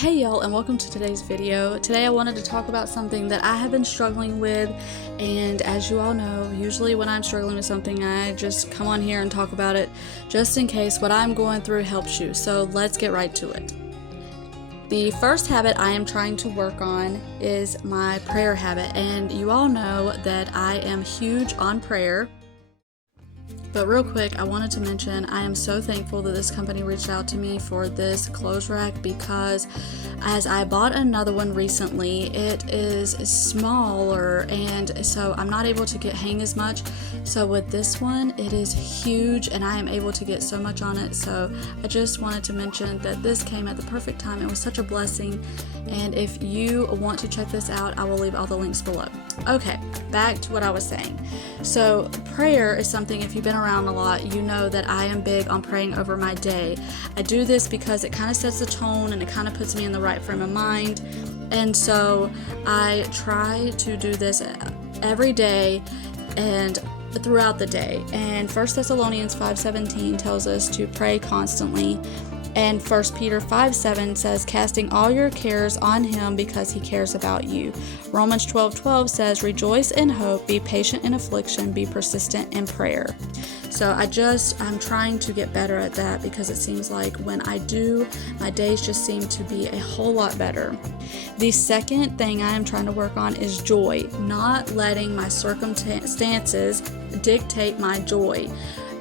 Hey y'all, and welcome to today's video. Today I wanted to talk about something that I have been struggling with, and as you all know, usually when I'm struggling with something I just come on here and talk about it just in case what I'm going through helps you. So let's get right to it. The first habit I am trying to work on is my prayer habit, and you all know that I am huge on prayer. But real quick, I wanted to mention I am so thankful that this company reached out to me for this clothes rack, because as I bought another one recently, it is smaller and so I'm not able to hang as much. So with this one, it is huge and I am able to get so much on it. So I just wanted to mention that this came at the perfect time. It was such a blessing. And if you want to check this out, I will leave all the links below. Okay, back to what I was saying. So prayer is something, if you've been around a lot, you know that I am big on praying over my day. I do this because it kind of sets the tone and it kind of puts me in the right frame of mind. And so I try to do this every day and throughout the day. And 1 Thessalonians 5:17 tells us to pray constantly. And 1 Peter 5:7 says, casting all your cares on him because he cares about you. Romans 12:12 says, rejoice in hope, be patient in affliction, be persistent in prayer. So I'm trying to get better at that, because it seems like when I do, my days just seem to be a whole lot better. The second thing I am trying to work on is joy, not letting my circumstances dictate my joy.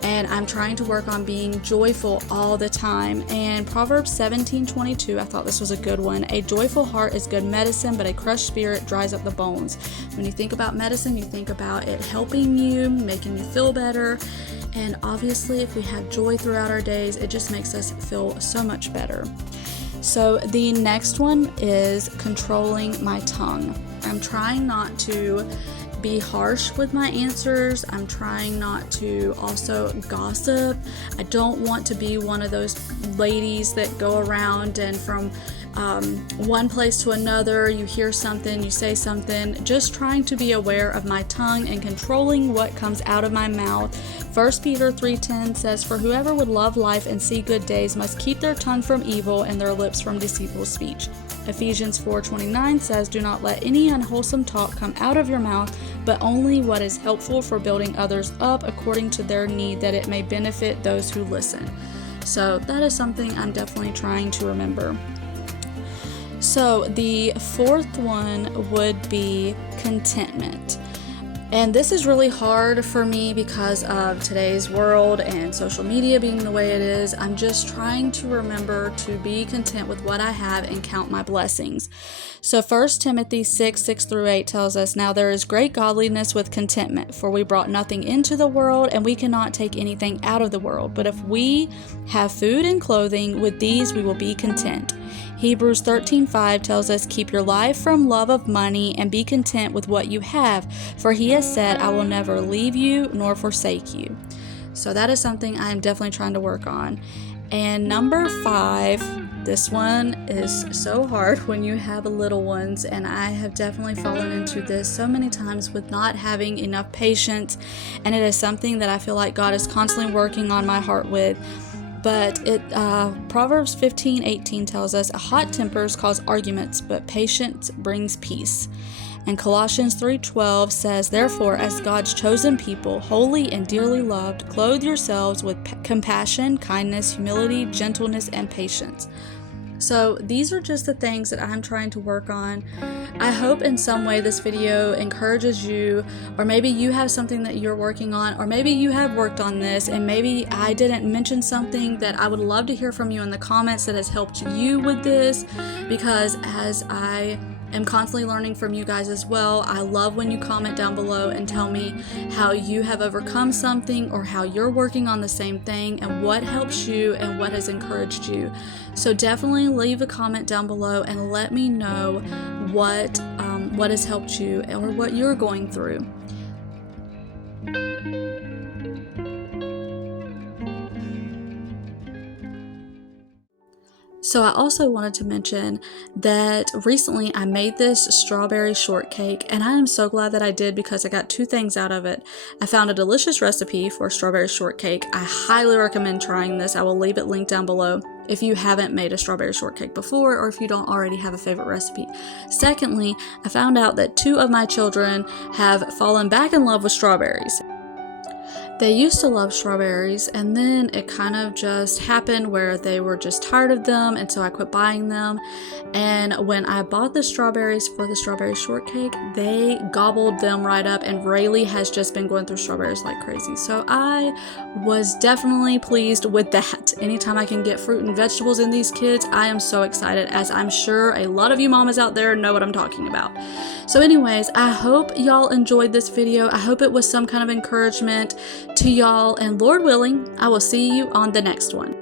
And I'm trying to work on being joyful all the time. And Proverbs 17:22, I thought this was a good one. A joyful heart is good medicine, but a crushed spirit dries up the bones. When you think about medicine, you think about it helping you, making you feel better. And obviously, if we have joy throughout our days, it just makes us feel so much better. So the next one is controlling my tongue. I'm trying not to be harsh with my answers. I'm trying not to also gossip. I don't want to be one of those ladies that go around and from one place to another, you hear something, you say something. Just trying to be aware of my tongue and controlling what comes out of my mouth. 1 Peter 3:10 says, for whoever would love life and see good days must keep their tongue from evil and their lips from deceitful speech. Ephesians 4:29 says, do not let any unwholesome talk come out of your mouth, but only what is helpful for building others up according to their need, that it may benefit those who listen. So that is something I'm definitely trying to remember. So the fourth one would be contentment. And this is really hard for me because of today's world and social media being the way it is. I'm just trying to remember to be content with what I have and count my blessings. So 1 Timothy 6:6-8 tells us, now there is great godliness with contentment, for we brought nothing into the world and we cannot take anything out of the world. But if we have food and clothing, with these we will be content. Hebrews 13:5 tells us, keep your life from love of money and be content with what you have, for he has said, I will never leave you nor forsake you. So that is something I am definitely trying to work on. And number 5, this one is so hard when you have little ones, and I have definitely fallen into this so many times with not having enough patience, and it is something that I feel like God is constantly working on my heart with. But Proverbs 15:18 tells us, hot tempers cause arguments, but patience brings peace. And Colossians 3:12 says, therefore, as God's chosen people, holy and dearly loved, clothe yourselves with compassion, kindness, humility, gentleness, and patience. So these are just the things that I'm trying to work on. I hope in some way this video encourages you, or maybe you have something that you're working on, or maybe you have worked on this and maybe I didn't mention something that I would love to hear from you in the comments that has helped you with this, because as I am constantly learning from you guys as well, I love when you comment down below and tell me how you have overcome something or how you're working on the same thing and what helps you and what has encouraged you. So definitely leave a comment down below and let me know what has helped you or what you're going through. So I also wanted to mention that recently I made this strawberry shortcake, and I am so glad that I did because I got two things out of it. I found a delicious recipe for strawberry shortcake. I highly recommend trying this. I will leave it linked down below if you haven't made a strawberry shortcake before or if you don't already have a favorite recipe. Secondly, I found out that 2 of my children have fallen back in love with strawberries. They used to love strawberries, and then it kind of just happened where they were just tired of them, and so I quit buying them. And when I bought the strawberries for the strawberry shortcake, they gobbled them right up, and Rayleigh has just been going through strawberries like crazy. So I was definitely pleased with that. Anytime I can get fruit and vegetables in these kids, I am so excited, as I'm sure a lot of you mamas out there know what I'm talking about. So anyways, I hope y'all enjoyed this video. I hope it was some kind of encouragement to y'all, and Lord willing, I will see you on the next one.